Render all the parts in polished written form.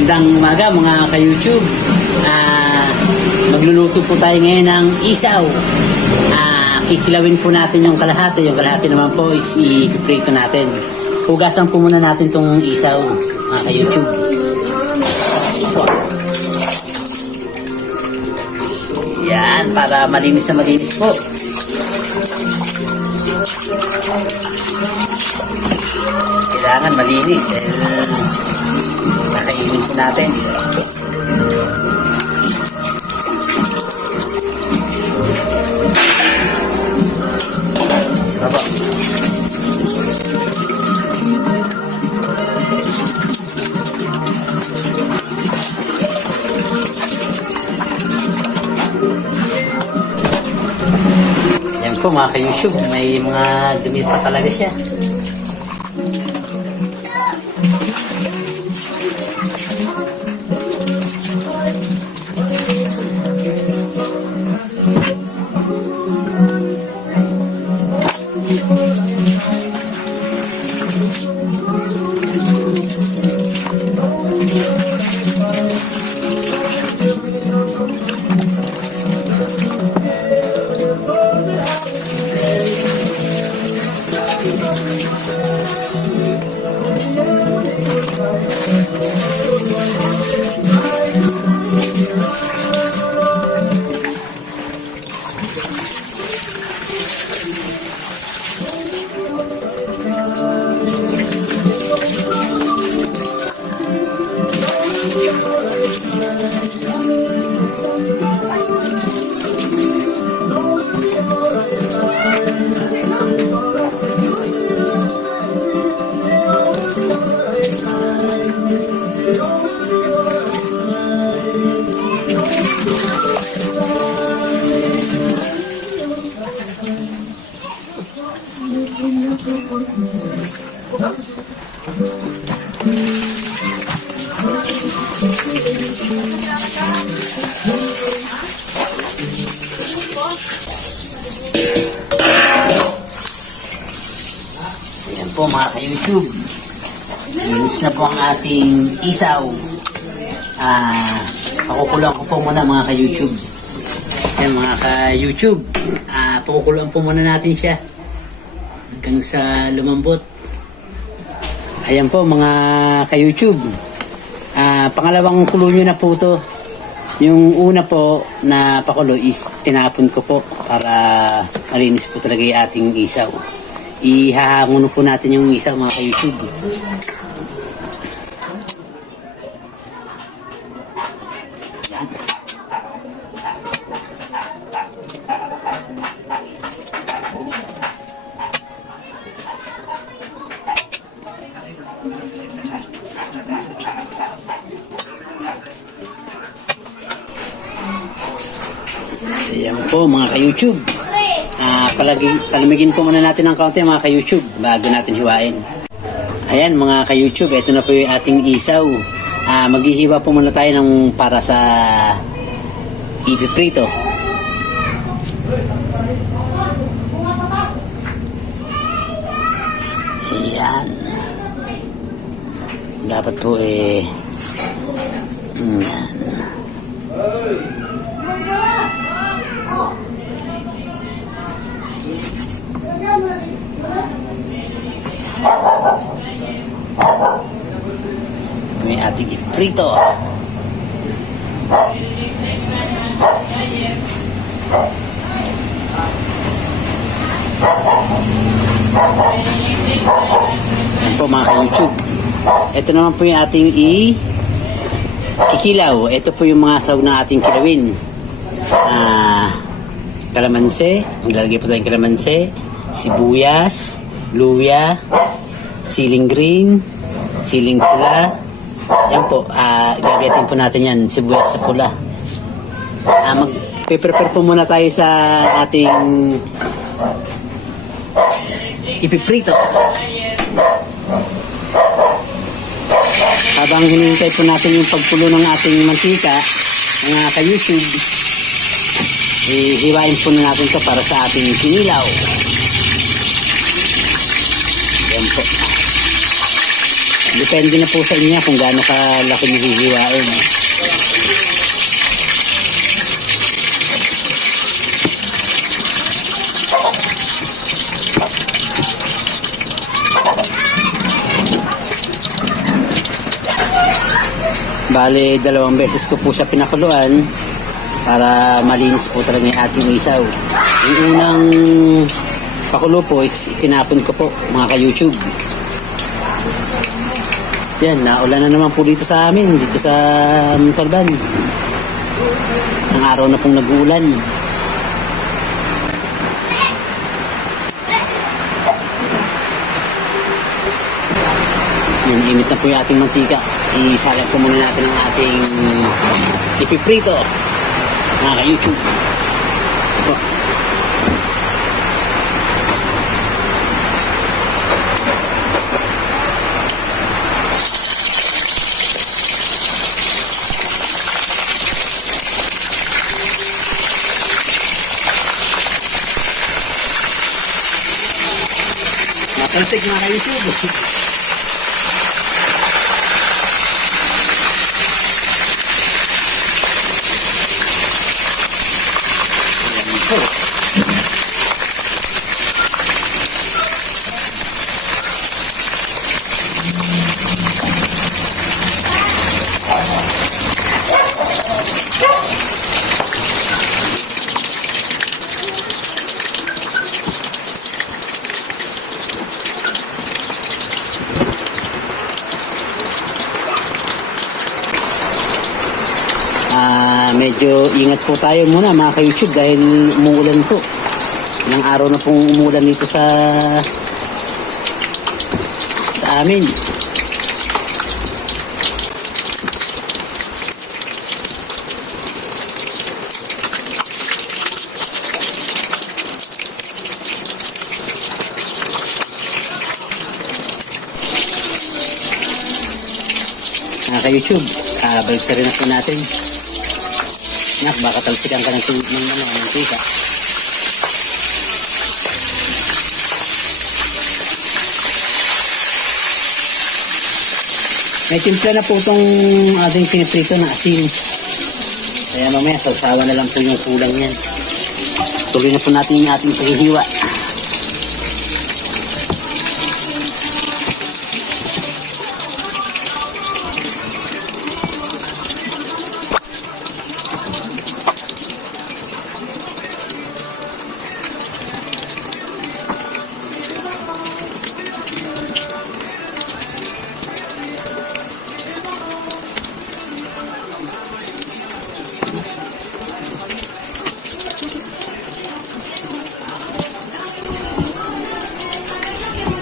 Magandang umaga mga ka-YouTube. Magluluto po tayo ngayon ng isaw. Kikilawin po natin yung kalahati. Yung kalahati naman po is i-prito natin. Hugasan po muna natin itong isaw mga ka-YouTube. Yan, para malinis na malinis po. Kailangan malinis. Nakainin po natin. Sarap po. Yan po mga ka-YouTube. May mga dumi pa talaga siya. Ayan po mga ka-YouTube. Linis na po ang ating isaw. Pakukulang ko po muna mga ka-YouTube. Ayan mga ka-YouTube. Pakukulang po muna natin siya hanggang sa lumambot. Ayan po mga ka-YouTube. Pangalawang kulo nyo na po to. Yung una po na pakulo is tinapon ko po para malinis po talaga yung ating isaw. Ihahangon po natin yung isaw mga ka-YouTube. Ayan po mga ka-YouTube. Palamigin po muna natin ng kaunti mga ka-YouTube bago natin hiwain. Ayan mga ka-YouTube, ito na po yung ating isaw. Maghihiwa po muna tayo ng para sa ipiprito. Ayan. Dapat po ayan. May ating iprito. Ayan po mga ka-YouTube. Ito naman po yung ating kikilaw. Ito po yung mga sahog na ating kilawin. Kalamansi. Maglalagay po tayong kalamansi. Sibuyas. Luya. Siling green. Siling pula. Yan po. Gagatin po natin yan. Sibuyas sa pula. Mag-prepare po muna tayo sa ating ipiprito. Habang hinihintay po natin yung pagpulo ng ating mantika, mga ka-YouTube, hiwain po na natin ito para sa ating sinilaw. Yan po. Depende na po sa inyo kung gaano kalaki yung hihiwain. Bale, 2 beses ko po siya pinakuluan para malinis po talaga yung ating isaw. Yung unang pakulo po is tinapon ko po mga ka-YouTube. Yan, naulan na naman po dito sa amin, dito sa Montalban. Ang araw na pong nag-uulan. Yan, init na po yung ating mantika. Isalat po muna natin ang ating ipiprito mga ka-YouTube. So, matalsik mga ka-YouTube. Medyo ingat po tayo muna mga ka-YouTube dahil umuulan po. Ilang araw na pong umuulan dito sa amin. Mga ka-YouTube, balik sa rin na po natin. Nak, baka talsikan ka ng tubig ng mantika. May timpla na po itong ating piniprito na asin. Kaya mamaya, sausawa na lang po yung kulang yan. Tuloy na po natin yung ating paghihiwa.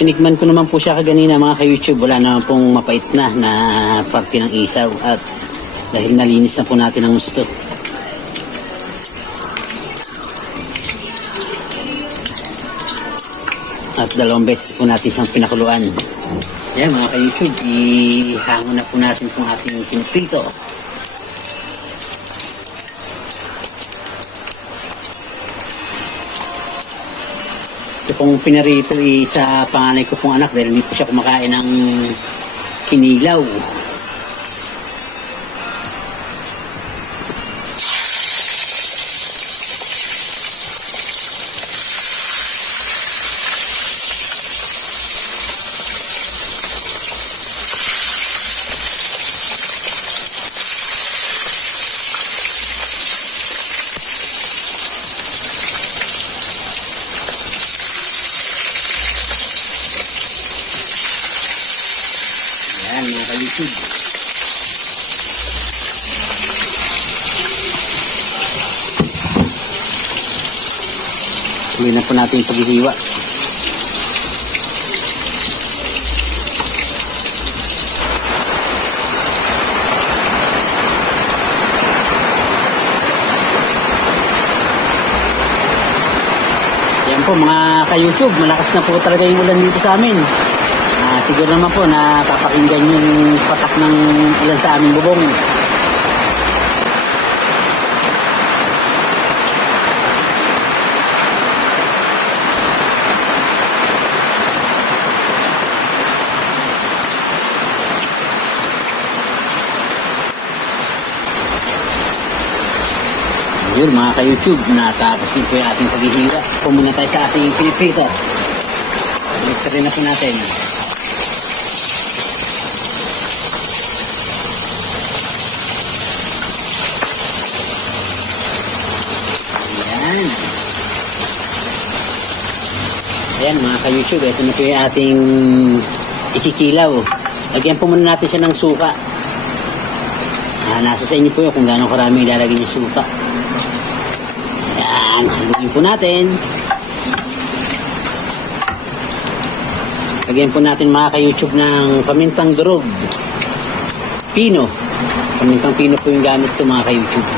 Tinikman ko naman po siya kaganina mga ka-YouTube. Wala naman pong mapait na parte ng isaw. At dahil nalinis na po natin ang gusto. At 2 beses po natin siyang pinakuluan. Ayan mga ka-YouTube. Ihango na po natin itong ating piniprito. Kung pinarito sa panganay ko pong anak dahil hindi po siya kumakain ng kinilaw. Mga ka-YouTube. Tuloy na po natin yung paghihiwa. Yan po mga ka-YouTube, malakas na po talaga yung ulan dito sa amin. Siguro naman po na papakinggan yung patak ng ulan sa aming bubong. Yun mga ka-YouTube, natapos din po yung ating paghihiwa. Pumunta tayo sa ating pinipita. Mix rin na po natin. Ayan. Ayan mga ka-YouTube, ito na po yung ating ikikilaw. Lagyan po muna natin siya ng suka. Nasa sa inyo po yun kung gaano karami ilalagay yung suka. Ayan, haluin po natin. Lagyan po natin mga ka-YouTube ng pamintang durog. Pino. Pamintang pino po yung gamit ko mga ka-YouTube.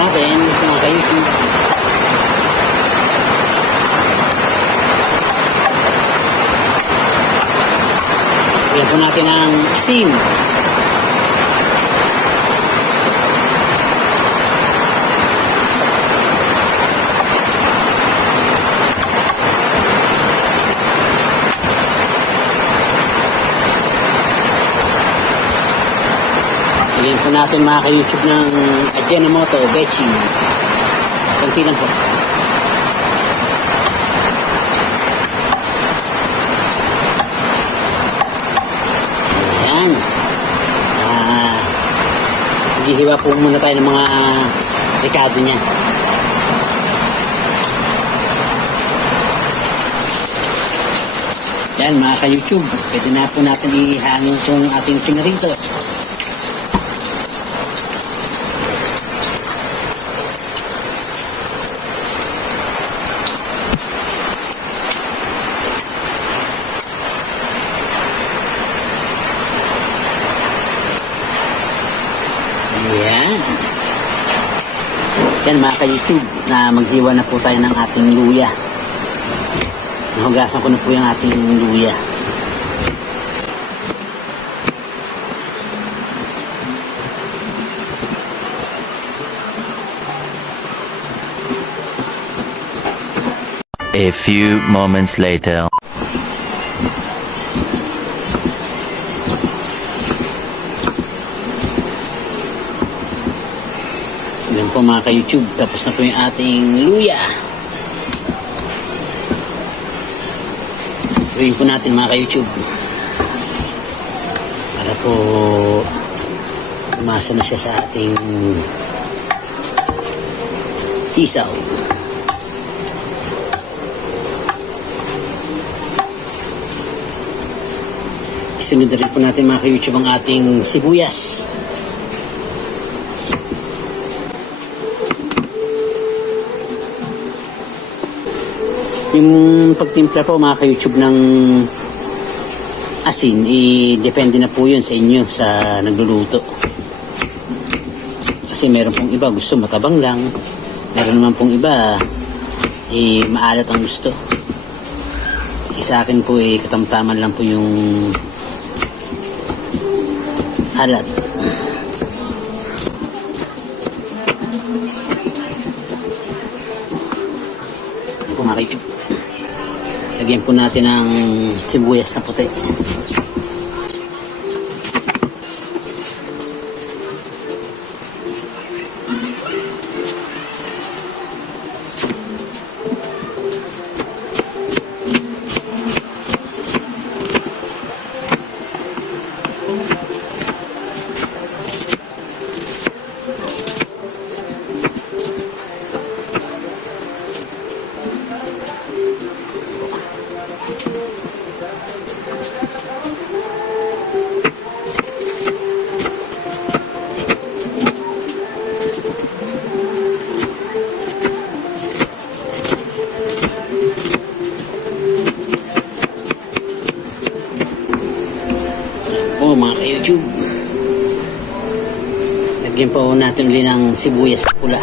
Natin mga ka-YouTube. Lagyan po natin ang asin. Lagyan po natin mga ka-YouTube ng Ajinomoto Betching. Kunti lang po. Ayan. Maghihiwa po muna tayo ng mga rekado niya. Ayan mga ka-YouTube. Pwede na po natin ihangin itong ating pinarito. Ayan. Yan mga ka-YouTube, na maghiwa na po tayo ng ating luya. Nahugasan ko na po yung ating luya. A few moments later. Yan po mga ka-YouTube, tapos na po yung ating luya. Gawin po natin mga ka-YouTube. Para po umasa na siya sa ating isaw. Isunod na rin po natin mga ka-YouTube ang ating sibuyas. Yung pagtimpla po mga ka-YouTube ng asin, depende na po yun sa inyo, sa nagluluto. Kasi meron pong iba gusto matabang lang, meron naman pong iba maalat ang gusto. Sa akin po katamtaman lang po yung alat. Yan po mga ka-YouTube. Lagyan po natin ang sibuyas na puti. po mga ka-YouTube. Lagyan po natin ulit ng sibuyas pula.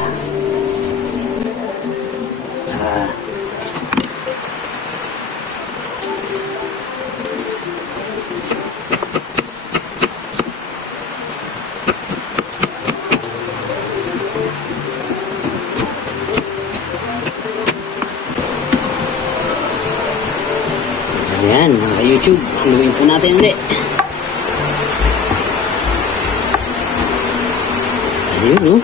Haluin po natin ulit. Ayun, oh.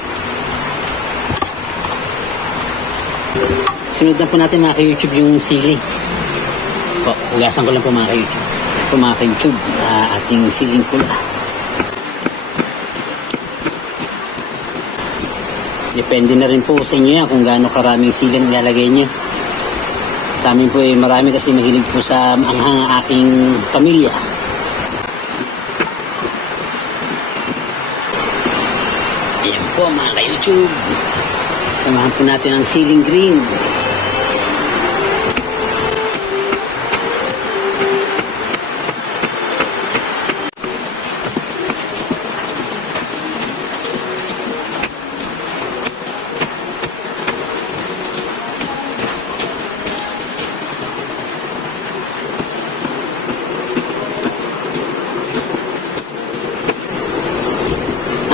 Sunod na po natin mga ka-YouTube yung sili. Po, hugasan ko lang po mga ka-YouTube. Po mga ka-YouTube, ating siling pula. Depende na rin po sa inyo yan kung gaano karaming siling ilalagay nyo. Sa amin po marami kasi mahilig po sa maanghang ang aking pamilya. Ayan po mga ka-YouTube. Samahan po natin ang siling green.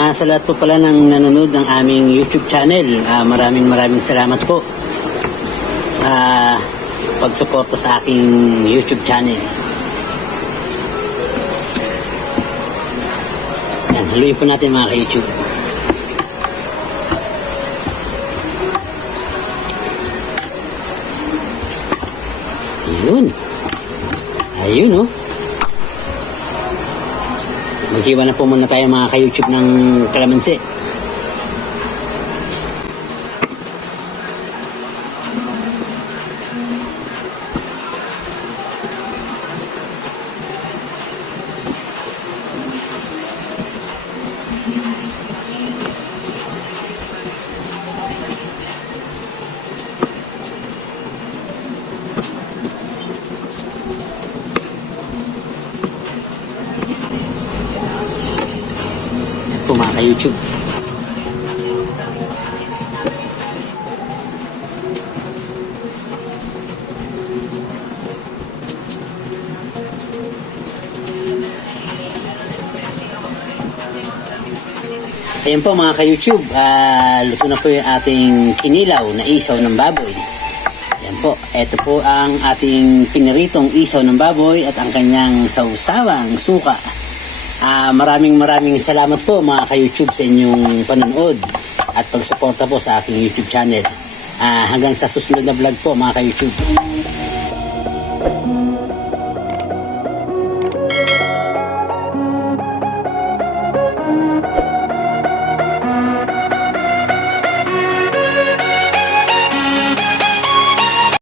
Sa lahat po pala ng nanonood ng aming YouTube channel, maraming salamat po sa pagsuporta sa aking YouTube channel. Yan, haluin po natin mga ka-YouTube. Ayun oh. Maghiwa na po muna tayo mga ka-YouTube ng kalamansi. Po mga ka-YouTube. Ayan po mga ka-YouTube, luto na po yung ating kinilaw na isaw ng baboy. Ayan po, ito po ang ating piniritong isaw ng baboy at ang kanyang sausawang suka. Maraming salamat po mga ka-YouTube sa inyong panonood at pagsuporta po sa aking YouTube channel. Hanggang sa susunod na vlog po mga ka-YouTube.